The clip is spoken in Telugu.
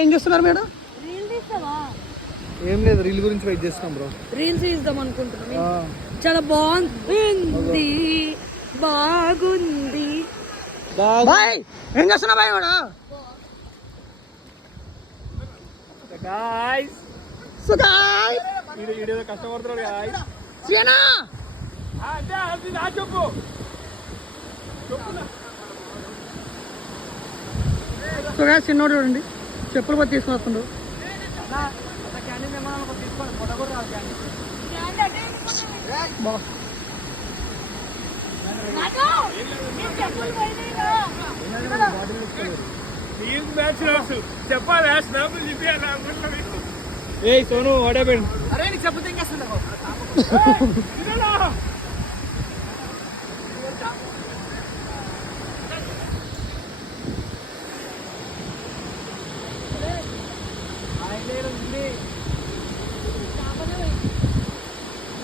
ఏం చేస్తున్నారు మేడం? ఏం లేదు, రీల్ గురించి వెయిట్ చేస్తున్నాం బ్రో. రీల్స్ తీద్దాం అనుకుంటున్నాం. చాలా బాగుంది, బాగుంది. బాయ్ ఏం చేస్తున్నా బాయ్ కూడా కష్టపడుతున్నాడు చెప్పు. చిన్నోడు చూడండి, చెప్పులు పోతే తీసుకుని వస్తుండ్రు. చెప్పాలి ఏ సోను వాట్ హ్యాపెండ్? అరే నీకు చెప్పు ఇంకా